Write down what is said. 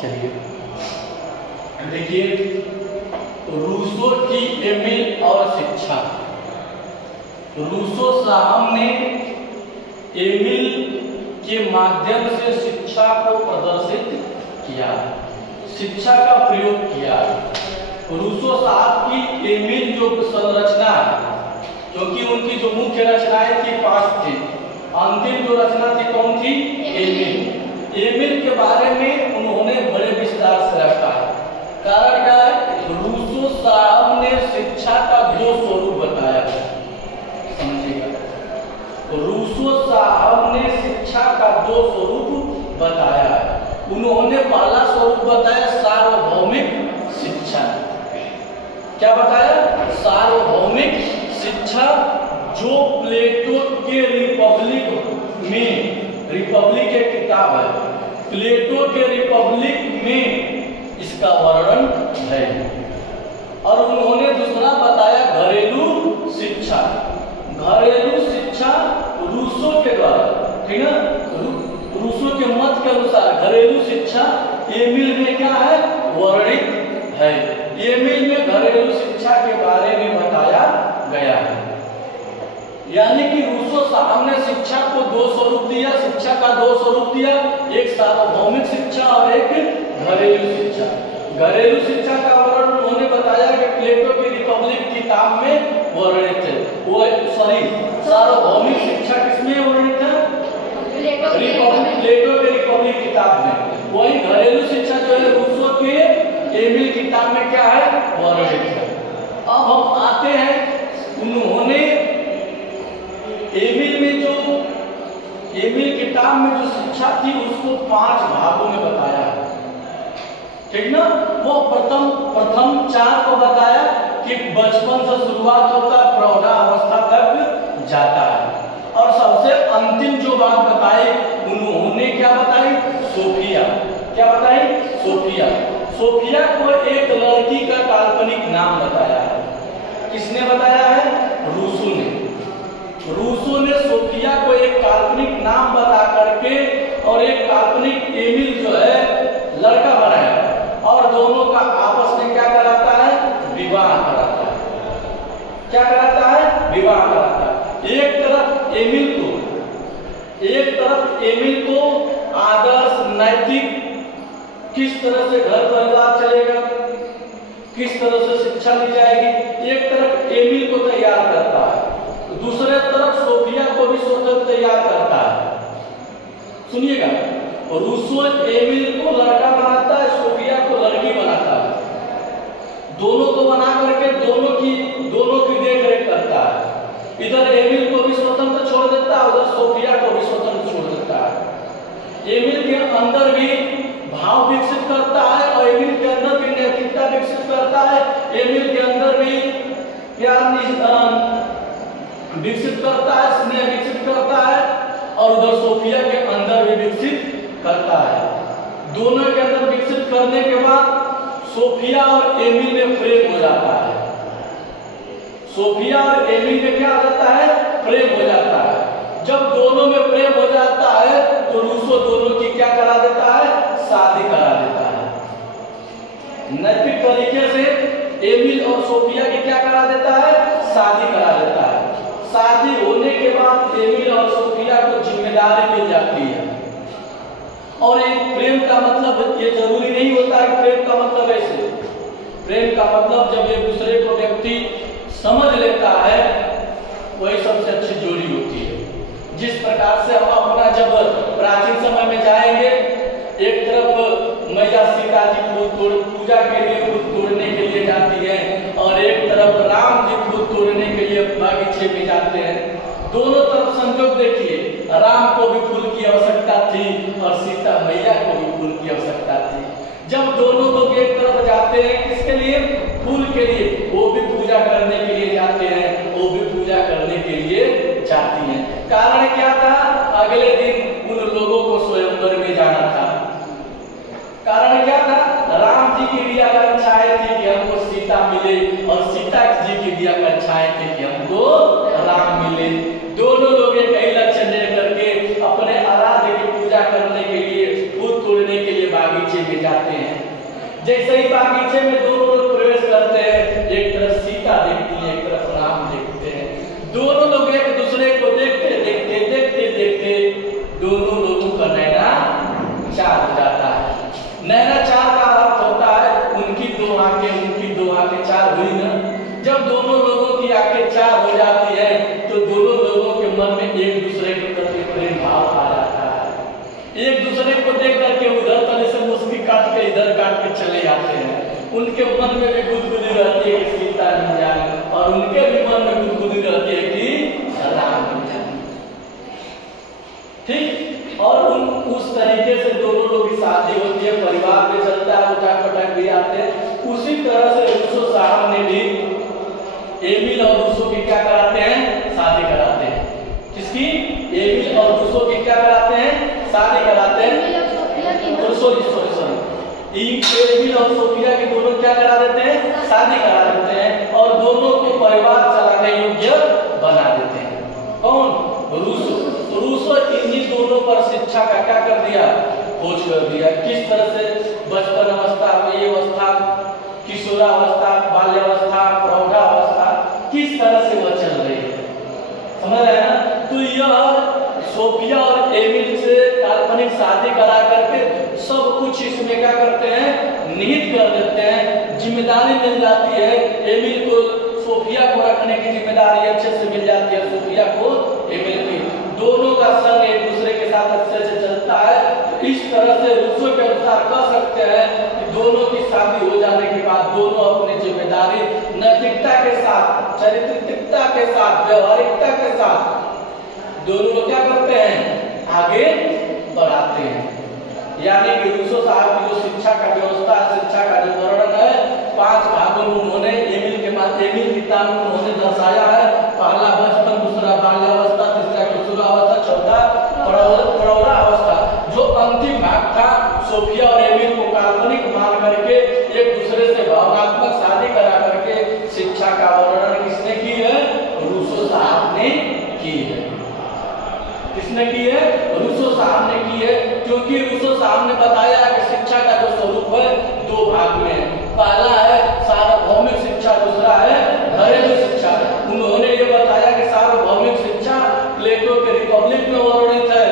चलिए देखिए, रूसो की एमिल और शिक्षा। रूसो साहब ने एमिल के माध्यम से शिक्षा को प्रदर्शित किया, शिक्षा का प्रयोग किया। रूसो साहब की एमिल जो संरचना है, क्योंकि उनकी जो मुख्य रचनाएं थी 5 थी, अंतिम जो रचना थी कौन थी? एमिल। एमिल के बारे में उन्होंने बड़े विस्तार से रखा है। कारण क्या है? रूसो साहब ने शिक्षा का 2 स्वरूप बताया है, समझिएगा। रूसो साहब ने शिक्षा का 2 स्वरूप बताया है। उन्होंने पहला स्वरूप बताया सार्वभौमिक शिक्षा। क्या बताया? सार्वभौमिक शिक्षा, जो प्लेटो के रिपब्लिक एक किताब है, प्लेटो के रिपब्लिक में इसका वर्णन है। और उन्होंने दूसरा बताया घरेलू शिक्षा। घरेलू शिक्षा रूसो के द्वारा, ठीक है, रूसो के मत के अनुसार घरेलू शिक्षा एमिल में क्या है? वर्णित है। एमिल में घरेलू शिक्षा के बारे में बताया गया है। यानी कि रूसो साहब ने शिक्षा को 2 स्वरूप दिया, शिक्षा का 2 स्वरूप दिया, एक सार्वभौमिक शिक्षा और एक घरेलू शिक्षा। घरेलू शिक्षा का वर्णन उन्होंने बताया कि प्लेटो की रिपब्लिक किताब में वर्णित है। वो सार्वभौमिक शिक्षा किसमें वर्णित है? प्लेटो के रिपब्लिक किताब में। वही घरेलू शिक्षा जो है रूसो के एमिल किताब में क्या है? वर्णित है। अब हम आते हैं, उन्होंने एमिल किताब में जो शिक्षा थी उसको 5 भागों में बताया, ठीक ना। वो प्रथम 4 को बताया कि बचपन से शुरुआत होता है, प्रौढ़ा अवस्था तक जाता है। और सबसे अंतिम जो बात बताई उन्होंने क्या बताई? सोफिया। क्या बताई? सोफिया। सोफिया को एक लड़की का काल्पनिक नाम बताया है। किसने बताया है? रूसो ने। रूसो ने सोफिया को एक काल्पनिक नाम बता करके और एक काल्पनिक एमिल जो है लड़का बनाया, और दोनों का आपस में क्या कराता है? विवाह कराता है। क्या कराता है? विवाह कराता है। एक तरफ एमिल को आदर्श नैतिक, किस तरह से घर परिवार चलेगा, किस तरह से शिक्षा दी जाएगी, एक तरफ एमिल को तैयार करता है, दूसरे तरफ सोफिया को भी स्वतंत्र तैयार करता है। सुनिएगा, रूसो एमिल को लड़का बनाता है, सोफिया को लड़की बनाता है। दोनों को बना करके दोनों की देख रेख करता है। इधर एमिल को भी स्वतंत्र छोड़ देता है, उधर सोफिया को भी स्वतंत्र छोड़ देता है। एमिल के अंदर भी भाव विकसित करता है और एमिल के अंदर भी नैतिकता विकसित करता है। एमिल के अंदर भी प्यार विकसित करता है, स्नेह विकसित करता है, और उधर सोफिया के अंदर भी विकसित करता है। दोनों के अंदर विकसित करने के बाद सोफिया और एमिल में प्रेम हो जाता है। सोफिया और एमिल में क्या हो जाता है? प्रेम हो जाता है। जब दोनों में प्रेम हो जाता है तो रूसो दोनों की क्या करा देता है? शादी करा देता है। नैतिक तरीके से एमिल और सोफिया की क्या करा देता है? शादी करा देता है। शादी होने के बाद एमिल और सोफिया को जिम्मेदारी मिल जाती है। और एक प्रेम का मतलब ये जरूरी नहीं होता है प्रेम का मतलब ऐसे। प्रेम का मतलब जब एक दूसरे को व्यक्ति समझ लेता है, वही सबसे अच्छी जोड़ी होती है। जिस प्रकार से हम अपना जब प्राचीन समय में जाएंगे, एक तरफ मैया सीता जी फूल पूजा के लिए फूल तोड़ने के लिए जाती है, और एक तरफ राम जी फूल तोड़ने के लिए बागीचे में जाते हैं। दोनों तरफ संजोग देखिए, राम को भी फूल की आवश्यकता थी और सीता मैया को भी फूल की आवश्यकता थी। जब दोनों लोग एक तरफ जाते हैं, किसके लिए? फूल के लिए। वो भी पूजा करने के लिए जाते हैं, वो भी पूजा करने के लिए जाती हैं। कारण क्या था? अगले दिन उन लोगों को स्वयंवर में जाना था। कारण क्या था? राम जी की भी आकांक्षाएं थी कि हमको सीता मिले, और सीता जी की भी आकांक्षाएं थी कि हमको राम मिले। दोनों लोग एक ही लक्ष्य लेकर के अपने आराध्य की पूजा करने के लिए, फूल तोड़ने के लिए बागीचे बागीचे में जाते हैं। जैसे ही बागीचे में दोनों लोग प्रवेश करते हैं, एक तरफ सीता देखती है, एक तरफ राम देखते हैं। दोनों लोग एक दूसरे को देखते देखते देखते देखते दोनों लोगों का नैना चार हो जाता है। नैना चार का अर्थ होता है उनकी दो आंखें चार हुई ना। जब दोनों लोगों की आंखें चार हो जाती है तो दोनों लोगों के मन में एक दूसरे के प्रति प्रेम भाव आ जाता है। एक दूसरे को देख करके उधर तले से मुस्की काट के इधर काट के चले जाते हैं। उनके मन में भी गुदगुदी रहती है कि सीता मिल जाए, और उनके भी मन में गुदगुदी रहती है कि राम मिल जाए। ठीक, और उस तरीके से दोनों लोग की शादी होती है, परिवार में चलता है, उठाक पटाक भी आते हैं। उसी तरह से रूसो साहब ने भी एमिल और रूसो की क्या कराते हैं, शादी कराते हैं। किसकी? एमिल और रूसो की क्या कराते हैं, शादी कराते हैं। एमिल और सोफिया की दोनों क्या करा देते हैं, शादी करा देते हैं, और दोनों को परिवार चलाने योग्य बना देते हैं। कौन? रूसो। रूसो इन्हीं दोनों पर शिक्षा का क्या कर दिया, खोज कर दिया। किस तरह से बचपन अवस्था, ये अवस्था, किशोरावस्था, बाल्यावस्था, प्रौढ़ावस्था, किस तरह से वह चल रही है, समझ रहे हैं ना। तो यह सोफिया और एमिल से काल्पनिक शादी करा करके सब कुछ इसमें क्या करते हैं, निहित कर देते हैं। जिम्मेदारी मिल जाती है एमिल को, सोफिया को रखने की जिम्मेदारी अच्छे से मिल जाती है सोफिया को, एमिल की। दोनों का संग एक दूसरे के साथ अच्छे से चलता है। तो इस तरह से रूसो के अनुसार कह सकते हैं कि दोनों की शादी हो जाने के बाद दोनों अपनी जिम्मेदारी नैतिकता के साथ, चरित्रता के साथ, व्यवहारिकता के साथ दोनों लोग क्या करते हैं, आगे बढ़ाते हैं। यानी कि रूसो साहब की जो शिक्षा का व्यवस्था, शिक्षा का जो वर्णन है, 5 भागों में उन्होंने एमिल किताब में उन्होंने दर्शाया है। पहला बचपन, दूसरा बाल्यावस्था, तीसरा किशोरावस्था, चौथा प्रौढ़ावस्था। जो अंतिम भाग था, सोफिया और एमिल को काल्पनिक मान करके एक दूसरे से भावनात्मक शादी करा करके शिक्षा का वर्णन किसने की है, रूसो साहब ने की है। किसने की है, रूसो साहब ने की है। क्योंकि रूसो साहब ने बताया कि शिक्षा का जो स्वरूप है 2 भाग में है। पहला है सार्वभौमिक शिक्षा, दूसरा है घरेलू शिक्षा। उन्होंने ये बताया कि सार्वभौमिक शिक्षा प्लेटो के रिपब्लिक में वर्णित है,